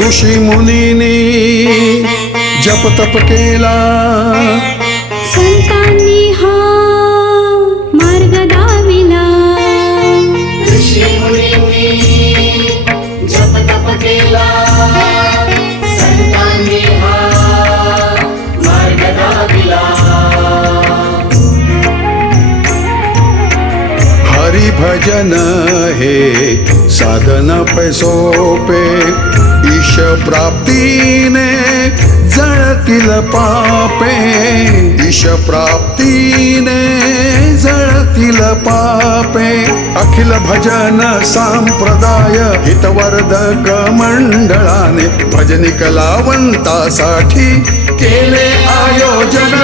ऋषी मुनीनी जप तप केला. संतांनी हा मार्ग दाविला. ऋषी मुनींनी जप तप केला. संतांनी हा मार्ग दाविला. हरी भजन हे साधन पैसोपे ईश प्राप्तीने जळतील पापे. ईश प्राप्तीने जळतील पापे. अखिल भजन संप्रदाय हितवर्धक मंडळाने भजनी कलावंतासाठी केले आयोजन.